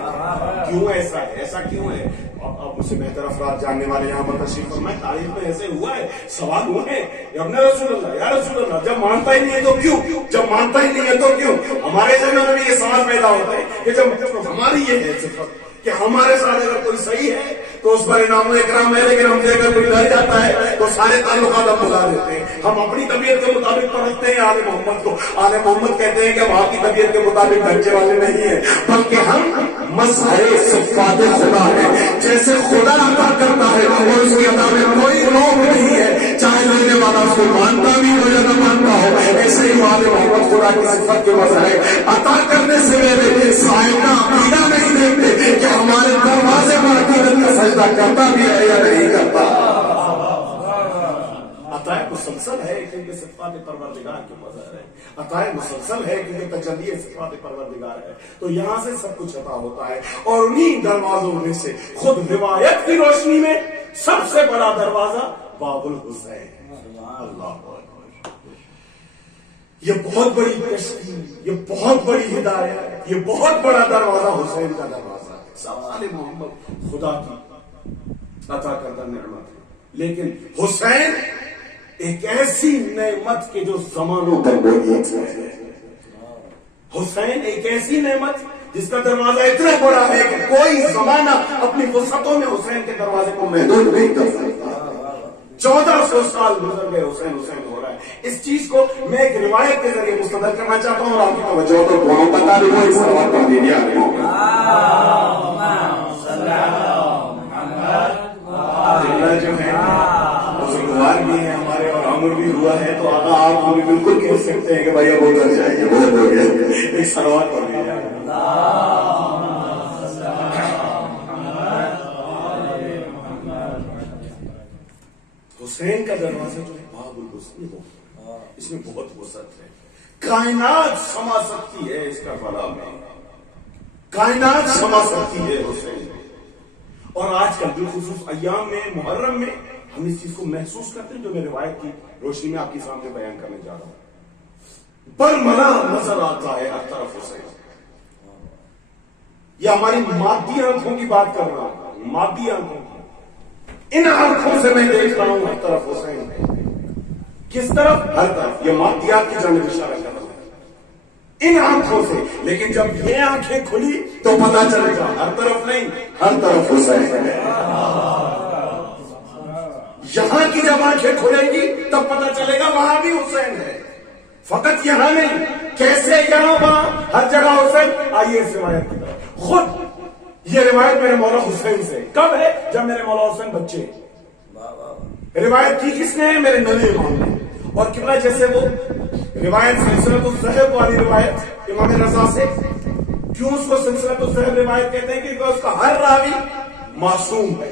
کیوں ایسا ہے؟ ایسا کیوں ہے؟ اب مجھ سے بہتر افراد جاننے والے یہاں پر تشریف فرمائیں، تاریخ میں ایسے ہوا ہے، سوال ہوئے ہیں ابن رسول اللہ، یا رسول اللہ، جب مانتا ہی نہیں ہے تو کیوں؟ جب مانتا ہی نہیں ہے تو کیوں؟ ہمارے ذہن میں بھی یہ سوال پیدا ہوتا ہے کہ جب ہماری یہ ہے صفت کہ ہمارے ساتھ اگر کوئی صحیح ہے تو اس پر انعام و اکرام ہے، لیکن ہم سے اگر کوئی ڈر جاتا ہے تو سارے تعلقات ہم بلا دیتے ہیں. ہم اپنی طبیعت کے مطابق پرکھتے ہیں آل محمد کو. آل محمد کہتے ہیں کہ ہم آپ کی طبیعت کے مطابق ڈھنچے والے نہیں ہیں، بلکہ ہم مظہر صفات خدا ہے. جیسے خدا عطا کرتا ہے اور اس کی عطا میں کوئی روک نہیں ہے، چاہے لینے والا اس کو مانتا بھی ہو یا نہ مانتا ہو. ایسے ہی آل محمد خدا کی صفت کے مظہر ہے. عطا کرنے سے پہلے صاحب کا عقیدہ نہیں دیکھتے کہ ہمارے دروازے پر عقیدت کا سجدہ کرتا بھی ہے یا نہیں کرتا. عطائے مسلسل ہے کیونکہ صفات پروردگار کے مظہر ہے. عطائے مسلسل ہے کیونکہ تجلی صفات پروردگار ہے. تو یہاں سے سب کچھ عطا ہوتا ہے. اور انہی دروازوں میں سے خود روایت کی روشنی میں سب سے بڑا دروازہ باب الحسین. اللہ یہ بہت بڑی کشتی، یہ بہت بڑی ہدایت، یہ بہت بڑا دروازہ حسین کا دروازہ ہے. سوال محمد خدا کی عطا کردہ نعمت ہے، لیکن حسین ایک ایسی نعمت کے جو زمانوں پر موجود ہے. حسین ایک ایسی نعمت جس کا دروازہ اتنا بڑا ہے کہ کوئی زمانہ اپنی وسعتوں میں حسین کے دروازے کو محدود نہیں کر سکتا. 1400 سال گزر گئے، حسین حسین ہو رہا ہے. اس چیز کو میں ایک روایت کے ذریعے مستدر کرنا چاہتا ہوں اور آپ کی توجہ تو دعاؤں کا تعلق ہے. اس سوال پر دے دیا جو ہے بزرگوار بھی ہیں ہمارے اور عمر بھی ہوا ہے، تو آقا آپ ہمیں بالکل کہہ سکتے ہیں کہ بھائی اب اتر جائیے، بہت ہو گیا. ایک سوال پر دے دیا. حسین کا دروازہ جو ہے باب الحسین ہو، اس میں بہت وسعت ہے. کائنات سما سکتی ہے اس کا بلا میں، کائنات سما سکتی ہے حسین. اور آج کل بالخصوص ایام میں محرم میں ہم اس چیز کو محسوس کرتے ہیں جو میں روایت کی روشنی میں آپ کے سامنے بیان کرنے جا رہا ہوں. برملا نظر آتا ہے ہر طرف حسین. یہ ہماری مادی آنکھوں کی بات کر رہا ہوں، مادی آنکھوں کی. ان آنکھوں سے میں دیکھ رہا ہوں ہر طرف حسین. کس طرف؟ ہر طرف. یہ مادیات کی جانب اشارہ کر رہا ہوں ان آنکھوں سے. لیکن جب یہ آنکھیں کھلی تو پتا چلے گا ہر طرف نہیں، ہر طرف حسین ہے. یہاں کی جب آنکھیں کھلے گی تب پتا چلے گا وہاں بھی حسین ہے. فقط یہاں نہیں، کیسے یہاں وہاں ہر جگہ حسین. آئیے اس روایت کی طرف. خود یہ روایت میرے مولا حسین سے. کب ہے؟ جب میرے مولا حسین بچے. روایت کی کس نے ہے؟ میرے نبی امام نے. اور قبلہ جیسے وہ روایت سلسلۃ الذہب والی روایت امام رضا سے، کیوں اس کو سلسلۃ الذہب روایت کہتے ہیں؟ کیونکہ اس کا ہر راوی معصوم ہے.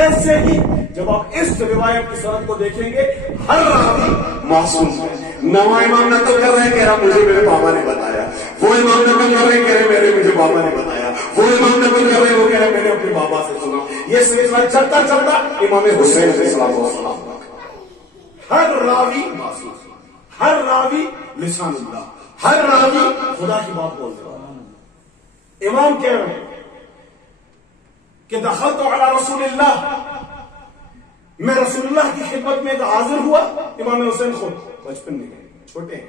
ایسے ہی جب آپ اس روایت کی سند کو دیکھیں گے ہر راوی معصوم ہے. نواں امام نقل کر رہے ہیں کہہ رہا مجھے میرے بابا نے بتایا، وہ امام نقل کر رہے ہیں کہہ رہے میرے مجھے بابا نے بتایا، وہ امام نقل کر رہے ہیں وہ کہہ رہے میں نے اپنے بابا سے سنا. یہ سلسلہ چلتا چلتا امام حسین علیہ السلام تک. ہر راوی معصوم، ہر راوی لسان اللہ، ہر راوی خدا کی بات بول رہا ہے. امام کہہ رہے ہیں کہ دخلت علی رسول اللہ، میں رسول اللہ کی خدمت میں حاضر ہوا. امام حسین خود بچپن میں گئے، چھوٹے ہیں.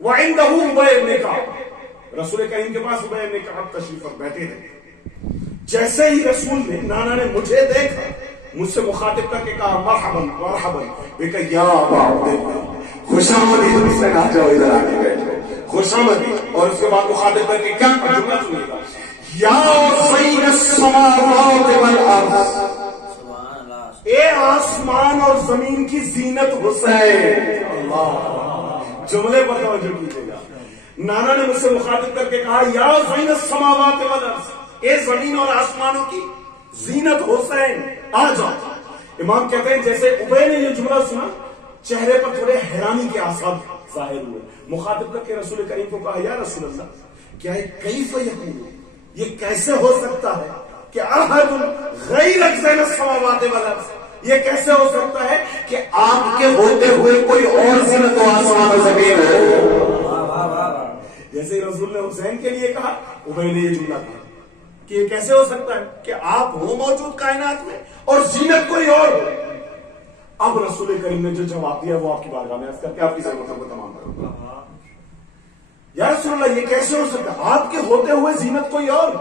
وعندہ ابی بن کعب، رسول کریم کے پاس ابی بن کعب تشریف پر بیٹھے تھے. جیسے ہی رسول نے نانا نے مجھے دیکھا، مجھ سے مخاطب کر کے کہا مرحبا مرحبا بک یا ابا عبداللہ، خوش آمدید. اس نے کہا جاؤ ادھر آ کے بیٹھو، خوش آمدید. اور اس کے بعد مخاطب کر کے کیا جملہ سنیے گا، یا زین السماوات والارض، اے آسمان اور زمین کی زینت حسین. اللہ، جملے پر توجہ کیجیے گا. نانا نے مجھ سے مخاطب کر کے کہا یا زین السماوات والارض، اے زمین اور آسمانوں کی زینت حسین، آ جاؤ. امام کہتے ہیں جیسے ابے نے یہ جملہ سنا چہرے پر تھوڑے حیرانی کے آثار ظاہر ہوئے. مخاطب کر کے رسول کریم کو کہا یا رسول اللہ، کیا کیف یکون، یہ کیسے ہو سکتا ہے کہ احد غیر زین السماوات والارض، یہ کیسے ہو سکتا ہے کہ آپ کے ہوتے ہوئے کوئی اور زینت و آسمان و زمین ہو. جیسے رسول نے حسین کے لیے کہا، ابے نے یہ جملہ کہا کہ یہ کیسے ہو سکتا ہے کہ آپ ہو موجود کائنات میں اور زینت کوئی اور ہو. اب رسول کریم نے جو جواب دیا وہ آپ کی بارگاہ میں عرض کر کے آپ کی ضرورتوں کو تمام کروں گا. یا رسول اللہ یہ کیسے ہو سکتا ہے، آپ کے ہوتے ہوئے زینت کوئی اور.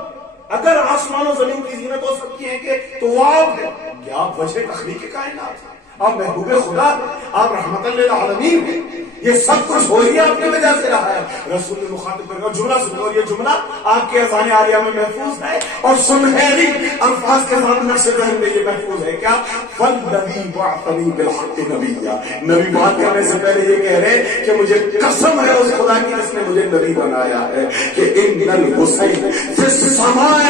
اگر آسمان و زمین کی زینت ہو سکتی ہے کہ تو وہ آپ ہے کہ آپ وجہ تخلیق کائنات، آپ محبوب خدا، آپ رحمت للعالمین ہیں، یہ سب کچھ ہو ہی آپ کی وجہ سے رہا ہے۔ رسول نے مخاطب کر کے جملہ سنو، اور یہ جملہ آپ کے اذان عالیہ میں محفوظ ہے اور سنہری الفاظ کے ساتھ نقش ذہن میں یہ محفوظ ہے۔ کیا؟ فالذی بعثنی بالحق نبیا، نبی بات کرنے سے پہلے یہ کہہ رہے ہیں کہ مجھے قسم ہے اس خدا کی جس نے مجھے نبی بنایا ہے کہ ان الحسین فی السماء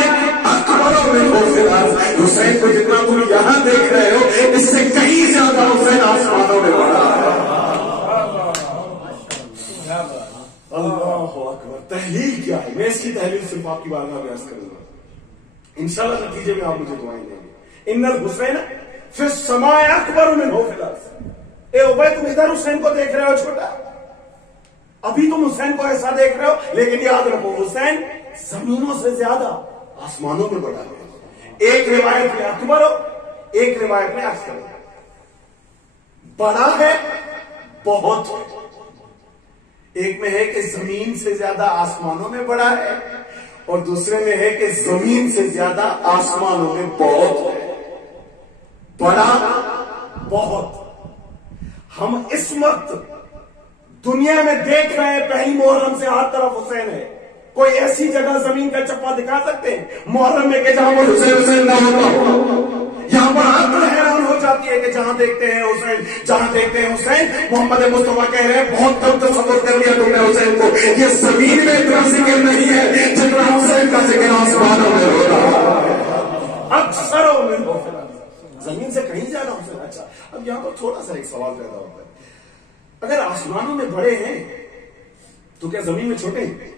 اکبر من فی الارض، حسین کو جتنا تم یہاں دیکھ رہے ہو اس سے کہیں زیادہ حسین آسمانوں میں بڑا ہے۔ اللہ اکبر۔ تحلیل کیا ہے؟ میں اس کی تحلیل صرف آپ کی بارگاہ میں عرض کروں گا، انشاءاللہ نتیجے میں آپ مجھے دعائیں دیں گے۔ ان الحسین فی السماء اکبر منہ فی الارض۔ اے عبید، تم ادھر حسین کو دیکھ رہے ہو چھوٹا، ابھی تم حسین کو ایسا دیکھ رہے ہو، لیکن یاد رکھو حسین زمینوں سے زیادہ آسمانوں میں بڑا ہے۔ ایک روایت میں اکبر ہو، ایک روایت میں اکثر ہو۔ بڑا ہے بہت ہے، ایک میں ہے کہ زمین سے زیادہ آسمانوں میں بڑا ہے، اور دوسرے میں ہے کہ زمین سے زیادہ آسمانوں میں بہت ہے۔ بڑا بہت۔ ہم اس وقت دنیا میں دیکھ رہے ہیں پہلی محرم سے ہر طرف حسین ہے۔ کوئی ایسی جگہ زمین کا چپا دکھا سکتے ہیں محرم میں کہ جہاں پر حسین نہ ہوتا؟ یہاں پر عقل حیران ہو جاتی ہے کہ جہاں دیکھتے ہیں حسین، جہاں دیکھتے ہیں حسین۔ محمد مصطفیٰ کہہ رہے ہیں بہت کم تصور کر لیا تم نے حسین کو، یہ زمین میں اتنا ذکر نہیں ہے جتنا حسین کا ذکر آسمانوں میں ہو رہا ہے۔ اکثر زمین سے کہیں زیادہ حسین۔ اچھا، اب یہاں پر تھوڑا سا ایک سوال پیدا ہوتا ہے، اگر آسمانوں میں بڑے ہیں تو کیا زمین میں چھوٹے ہیں؟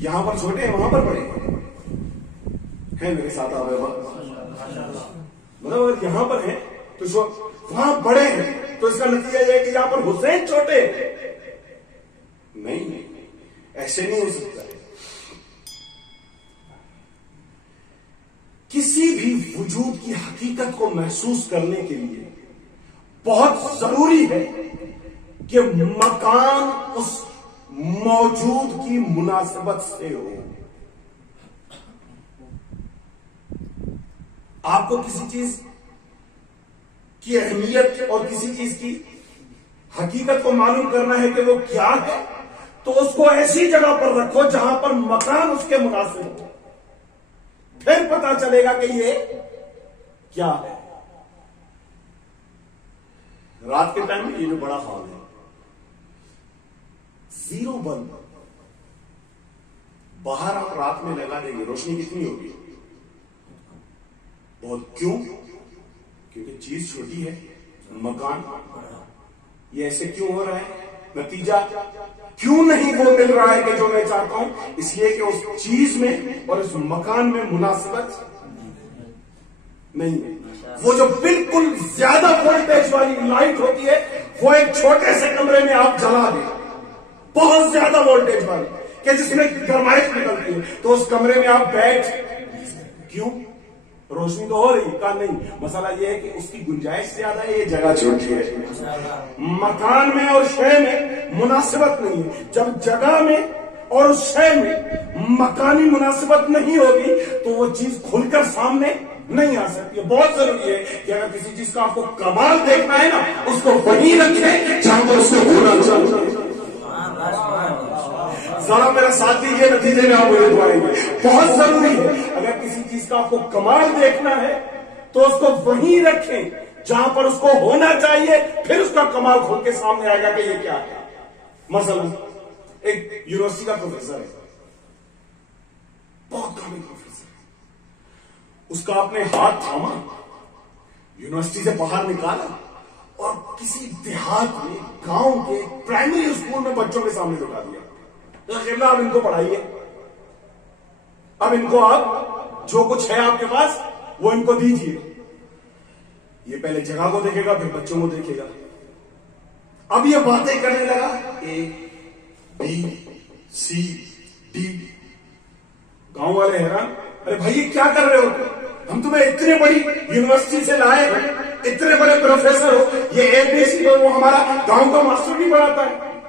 یہاں پر چھوٹے ہیں، وہاں پر بڑے ہیں میرے ساتھ آپ مطلب اگر یہاں پر ہیں تو وہاں بڑے ہیں، تو اس کا نتیجہ یہ ہے کہ یہاں پر حسین چھوٹے ہیں؟ نہیں، ایسے نہیں ہو سکتا ہے۔ کسی بھی وجود کی حقیقت کو محسوس کرنے کے لیے بہت ضروری ہے کہ مکان اس موجود کی مناسبت سے ہو۔ آپ کو کسی چیز کی اہمیت اور کسی چیز کی حقیقت کو معلوم کرنا ہے کہ وہ کیا ہے، تو اس کو ایسی جگہ پر رکھو جہاں پر مکان اس کے مناسب ہو، پھر پتا چلے گا کہ یہ کیا ہے۔ رات کے ٹائم میں یہ جو بڑا ہال ہے، زیرو بند، باہر آپ رات میں لگا دیں گے، روشنی کتنی ہوگی؟ بہت۔ کیوں؟ کیونکہ چیز چھوٹی ہے، مکان۔ یہ ایسے کیوں ہو رہا ہے؟ نتیجہ کیوں نہیں وہ مل رہا ہے کہ جو میں چاہتا ہوں؟ اس لیے کہ اس چیز میں اور اس مکان میں مناسبت نہیں ہے۔ وہ جو بالکل زیادہ وولٹیج والی لائٹ ہوتی ہے وہ ایک چھوٹے سے کمرے میں آپ جلا دیں، بہت زیادہ وولٹیج والی کہ جس میں گرمائش نکلتی ہے، تو اس کمرے میں آپ بیٹھ، کیوں؟ روشنی تو ہو رہی ہے، کہاں نہیں۔ مسئلہ یہ ہے کہ اس کی گنجائش زیادہ ہے، یہ جگہ چھوٹی ہے۔ مکان میں اور شے میں مناسبت نہیں ہے۔ جب جگہ میں اور اس شے میں مکانی مناسبت نہیں ہوگی تو وہ چیز کھل کر سامنے نہیں آ سکتی ہے۔ بہت ضروری ہے کہ اگر کسی چیز کا آپ کو کمال دیکھنا ہے نا، اس کو وہیں رکھیں جہاں پر اس کو ہونا چاہیے۔ ذرا میرا ساتھ دیجیے، نتیجے میں آپ مجھے دعائیں گے۔ بہت ضروری ہے اگر کسی چیز کا آپ کو کمال دیکھنا ہے تو اس کو وہیں رکھیں جہاں پر اس کو ہونا چاہیے، پھر اس کا کمال کھل کے سامنے آئے گا کہ یہ کیا ہے۔ مثلا ایک یونیورسٹی کا پروفیسر ہے، بہت قابل پروفیسر ہے، اس کا آپ نے ہاتھ تھاما، یونیورسٹی سے باہر نکالا اور کسی دیہات میں، گاؤں کے پرائمری اسکول میں بچوں کے سامنے لٹا دیا۔ اب ان کو پڑھائیے، اب ان کو آپ جو کچھ ہے آپ کے پاس وہ ان کو دیجیے۔ یہ پہلے جگہ کو دیکھے گا، پھر بچوں کو دیکھے گا۔ اب یہ باتیں کرنے لگا، اے بی سی ڈی۔ گاؤں والے حیران، ارے بھائی یہ کیا کر رہے ہو؟ ہم تمہیں اتنے بڑی یونیورسٹی سے لائے ہیں، اتنے بڑے پروفیسر ہو، یہ اے بی سی وہ ہمارا گاؤں کا ماسٹر بھی پڑھاتا ہے،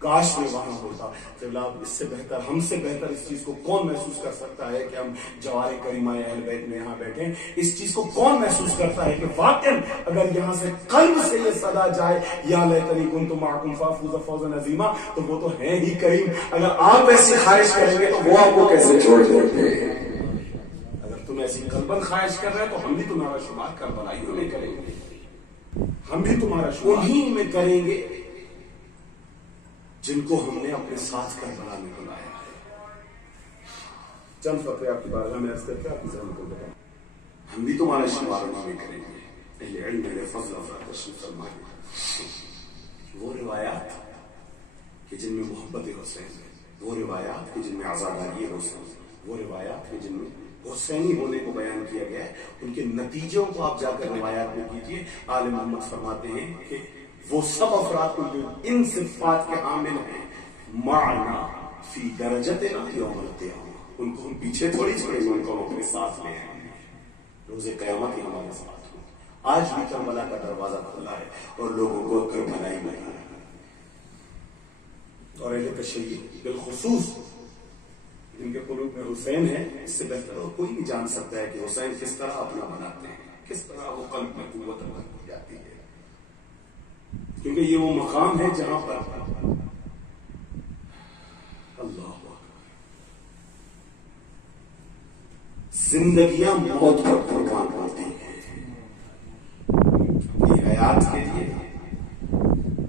کاش میں وہاں ہوتا. جناب اس سے بہتر، ہم سے بہتر اس چیز کو کون محسوس کر سکتا ہے کہ ہم جوار کریمہ اہل بیت میں یہاں بیٹھے ہیں؟ اس چیز کو کون محسوس کرتا ہے کہ واقعا اگر یہاں سے قلب سے یہ صدا جائے یا لیتنی کنت معکم فافوز فوزا عظیما، تو وہ تو ہے ہی کریم. اگر آپ ایسی خواہش کریں گے تو وہ آپ کو کیسے چھوڑ دیں گے؟ اگر تم ایسی قلباً خواہش کر رہے تو ہم بھی تمہارا شمار کربلائیوں میں کریں گے، ہم بھی تمہارا شمار انہی میں کریں گے جن کو ہم نے اپنے ساتھ کربلا میں بلایا ہے. چند فقرے آپ کی بارگاہ میں عرض کر کے آپ کی ذہن کو بتاؤں. ہم بھی تمہارا شمار میں کریں گے. اہل علم میرے فضل افراد تشریف فرمائے. وہ روایات کہ جن میں محبت حسین ہے، وہ روایات کہ جن میں عزاداری حسین ہے، وہ روایات کہ جن میں حسینی ہونے کو بیان کیا گیا ہے، ان کے نتیجوں کو آپ جا کر روایات میں کیجیے. آل محمد فرماتے ہیں کہ وہ سب افراد کو جو ان صفات کے حامل ہیں، معنا فی درجتنا یوم القیامہ، ان کو ہم پیچھے تھوڑی چھوڑیں گے، ان کو ہم اپنے ساتھ لے آئیں گے. روز قیامت ہی ہمارے ساتھ ہوں. آج بھی کربلا کا دروازہ کھلا ہے اور لوگوں کو کربلا ہی بنا ہے. اور اہل تشیع بالخصوص جن کے قلوب میں حسین ہے، اس سے بہتر اور کوئی نہیں جان سکتا ہے کہ حسین کس طرح اپنا بناتے ہیں، کس طرح وہ قلب میں قوت ہو جاتی ہے. کیونکہ یہ وہ مقام ہے جہاں پر اللہ زندگیاں موت پر قربان ہوتی ہیں. اپنی حیات کے لیے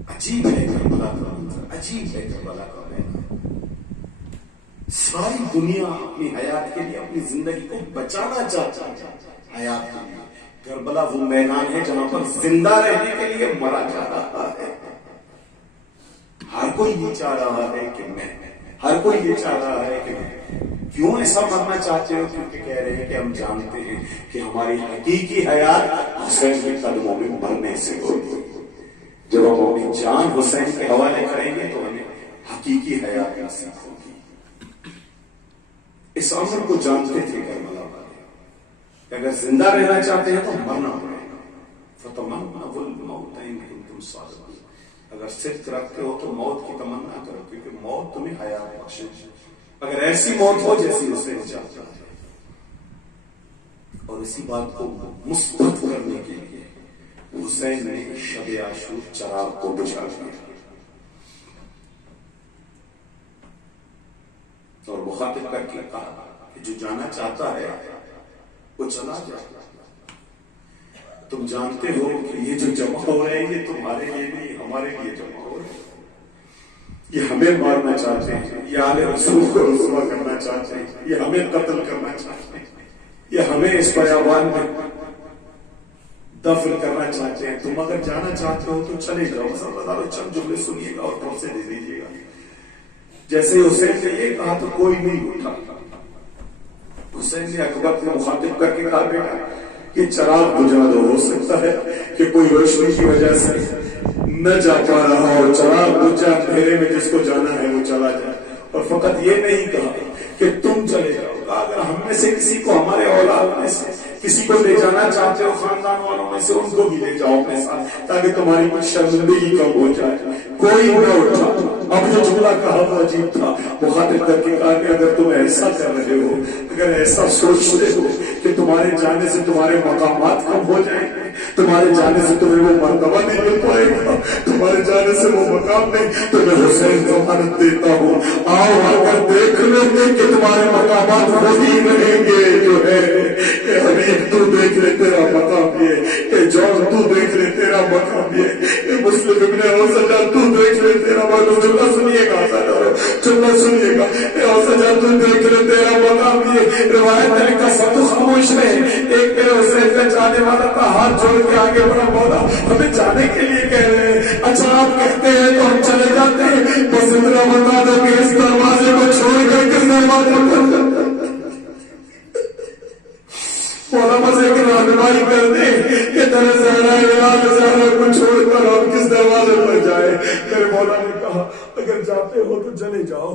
عجیب ہے کربلا کا منظر، عجیب ہے کربلا کا میدان. ساری دنیا اپنی حیات کے لیے اپنی زندگی کو بچانا چاہتا ہے حیات کے لیے. کربلا وہ میدان ہے جہاں پر زندہ رہنے کے لیے مرا جا رہا ہے. ہر کوئی یہ چاہ رہا ہے کہ میں، ہر کوئی یہ چاہ رہا ہے کہ میں. کیوں ایسا مرنا چاہتے ہو؟ کیونکہ کہہ رہے ہیں کہ ہم جانتے ہیں کہ ہماری حقیقی حیات حسین کے قدموں میں مرنے سے ہوگی. جب ہم اپنی جان حسین کے حوالے کریں گے تو ہمیں حقیقی حیات نصیب ہوگی. اس امر کو جانتے تھے کربلا والے کہ اگر زندہ رہنا چاہتے ہیں تو مرنا پڑے گا. فتمنوا الموت ان کنتم صادقین. اگر صدق رکھتے ہو تو موت کی تمنا کرو، کیونکہ موت تمہیں حیات بخشے. اگر ایسی موت ہو جیسی حسین چاہتا ہے. اور اسی بات کو مثبت کرنے کے لیے حسین نے شب عاشور چراغ کو بجھا دیا اور مخاطب کر کے کہا کہ جو جانا چاہتا ہے وہ چلا جائے. تم جانتے ہو کہ یہ جو جمع ہو رہے ہیں یہ تمہارے لیے نہیں، ہمارے لیے جمع ہو رہے ہیں. یہ ہمیں مارنا چاہتے ہیں، یہ آل رسول کو رسوا کرنا چاہتے ہیں، یہ ہمیں قتل کرنا چاہتے ہیں، یہ ہمیں اس بیابان میں دفن کرنا چاہتے ہیں. تم اگر جانا چاہتے ہو تو چلے جاؤ. بس بتا دو چند جملے سنیے گا اور پھر سے دے دیجیے گا. جیسے حسین نے یہ کہا تو کوئی نہیں اٹھا. حسین نے اکبر کو مخاطب کر کے کہا بیٹا یہ چراغ بجھا دو. ہو سکتا ہے کہ کوئی روشنی کی وجہ سے نہ جا پا رہا اور چراغ بجھ جائے، اندھیرے میں جس کو جانا ہے وہ چلا جائے. اور فقط یہ نہیں کہا کہ تم چلے جاؤ. اگر ہم میں سے کسی کو، ہمارے اولاد میں سے کسی کو لے جانا چاہتے ہو خاندان والوں میں سے، ان کو بھی لے جاؤ اپنے ساتھ تاکہ تمہاری شرمندگی کم ہو جائے. کوئی نہ اٹھا. اب جو جملہ کہا وہ عجیب تھا. مخاطب کر کے کہا کہ اگر تم ایسا کر رہے ہو، اگر ایسا سوچتے ہو کہ تمہارے جانے سے تمہارے مقامات کم ہو جائیں گے، تمہارے جانے سے تمہیں وہ مرتبہ نہیں مل پائے گا، تمہارے جانے سے وہ مقام نہیں، تو میں حسین کو ضمانت دیتا ہوں آؤ آ کر دیکھ لیں کہ تمہارے مقامات وہی رہیں گے جو ہے. کہ حبیب تو دیکھ لے تیرا مقام یہ، کہ جون تو دیکھ لے تیرا مقام یہ، کہ مسلم ابن اوسجا تو دیکھ لے تیرا مقام. جملہ سنیے گا، جملہ سنیے گا. اوسجا تو دیکھ لے تیرا مقام یہ. روایت ہے کہ سب تو خاموش رہے. ایک میرے حسین کا جانے والا کا ہاتھ جوڑ کے آگے بڑھا، بولا ہمیں جانے کے لیے کہہ رہے ہیں. اچھا آپ کہتے ہیں تو ہم چلے جاتے ہیں. بس اتنا بتا دو کہ اس دروازے کو چھوڑ کر کس دروازے پر مولا مزے کی رہنمائی کر دے کہ تیرے زہرا کو چھوڑ کر ہم کس دروازے پر جائیں. میرے مولا نے کہا اگر جاتے ہو تو چلے جاؤ،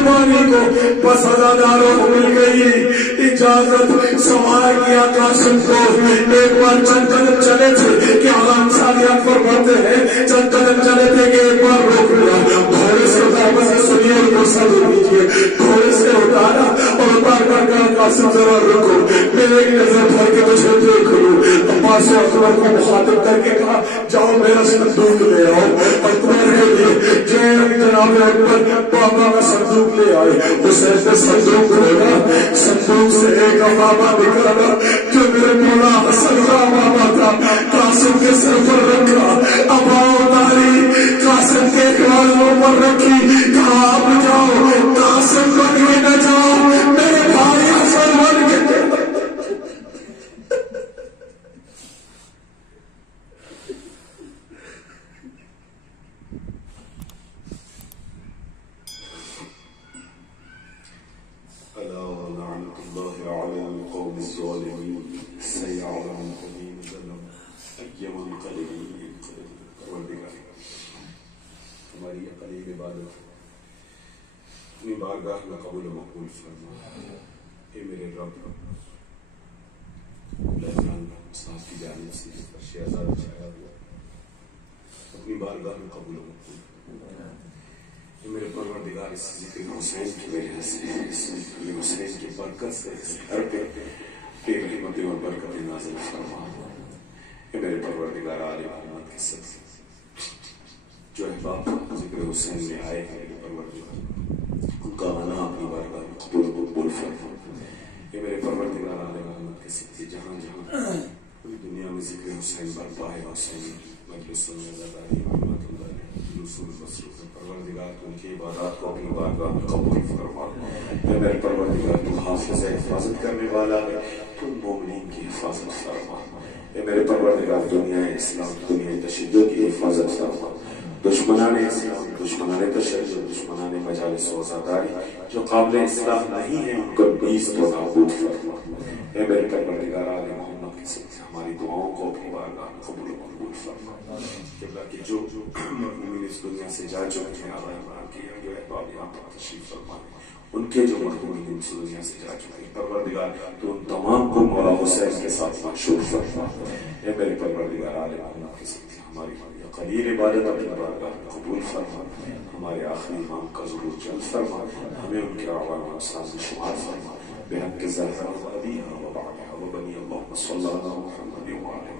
مہربانی کو بس اداداروں کو مل گئی اجازت. سوال کیا قاسم کو. ایک بار چند قدم چلے تھے کہ اعلان سالیات پر بڑھتے ہیں, چند قدم چلے تھے کہ ایک بار روک لیا. گھوڑے سے اتار سے سنیے اور غصہ دے دیجیے. گھوڑے سے اتارا اور اتار کر کہا قاسم ذرا رکو, میں ایک نظر بھر کے تجھے دیکھ لوں. عباس اکبر کو مخاطب کر کے کہا جاؤ میرا صندوق لے آؤ. اکبر کے لیے جناب اکبر بابا کا صندوق لے آئے. حسین نے صندوق کھولا, صندوق سے ایک افابہ نکالا جو میرے مولا حسن کا افابہ تھا. قاسم کے سر پر رکھا, ابا اتاری, قاسم کے بالوں پر رکھی, کہا اب جاؤ قاسم کو لیے نہ جاؤ, میرے بھائی حسن بن کے. ہماری یہ قریب عبادت اپنی بارگاہ میں قبول و مقبول فرما. اے میرے رب, لہجان صاحب کی جانب سے جس پر شہزاد چھایا ہوا اپنی بارگاہ میں قبول و مقبول فرما. اے میرے پروردگار, اس ذکر حسین کی وجہ سے, اس ذکر حسین کی برکت سے اس گھر پہ بے رحمتیں اور برکتیں نازل فرما. اے میرے پروردگار, آل محمد کے سب جو احباب ذکر حسین میں آئے ہیں, میرے پروردگار ان کا غنا اپنی بارگاہ میں قبول و مقبول فرما. اے میرے پروردگار, آل محمد کے سب جہاں جہاں پوری دنیا میں ذکر حسین برپا ہے, حسین مجلس النظرداری محمد اللہ رسول مصروف, پروردگار ان کی عبادات کو اپنی بارگاہ میں قبول فرما. اے میرے پروردگار, تو حافظ حفاظت کرنے والا ہے, تو مومنین کی حفاظت فرما. اے میرے پروردگار, دنیا اسلام, دنیا تشیع کی حفاظت فرما. دشمنان اسلام, دشمنان تشیع, دشمنان مجالس و عزاداری جو قابل اصلاح نہیں ہیں ان کو نیست و نابود فرما. اے میرے پروردگار, آل محمد کے ساتھ ہماری دعاؤں کو اپنی بارگاہ میں قبول و مقبول فرما. قبلہ کہ جو مرحومین اس دنیا سے جا چکے ہیں, آباء کرام کی جو احباب یہاں پر تشریف فرما, ان کے جو مرحومین اس دنیا سے جا چکے ہیں, پروردگار تو ان تمام کو مولا حسین کے ساتھ محشور فرما. اے میرے پروردگار, آل محمد کے ساتھ ہماری قلیل عبادت اپنی بارگاہ میں قبول فرما. ہمارے آخری امام کا ظہور جلد فرما. ہمیں ان کے اعوان و اصحاب میں شمار فرما. بحق زہرا و ابیہا و بعدہا و بنی اللہم صلی اللہ علیہ محمد و علیہ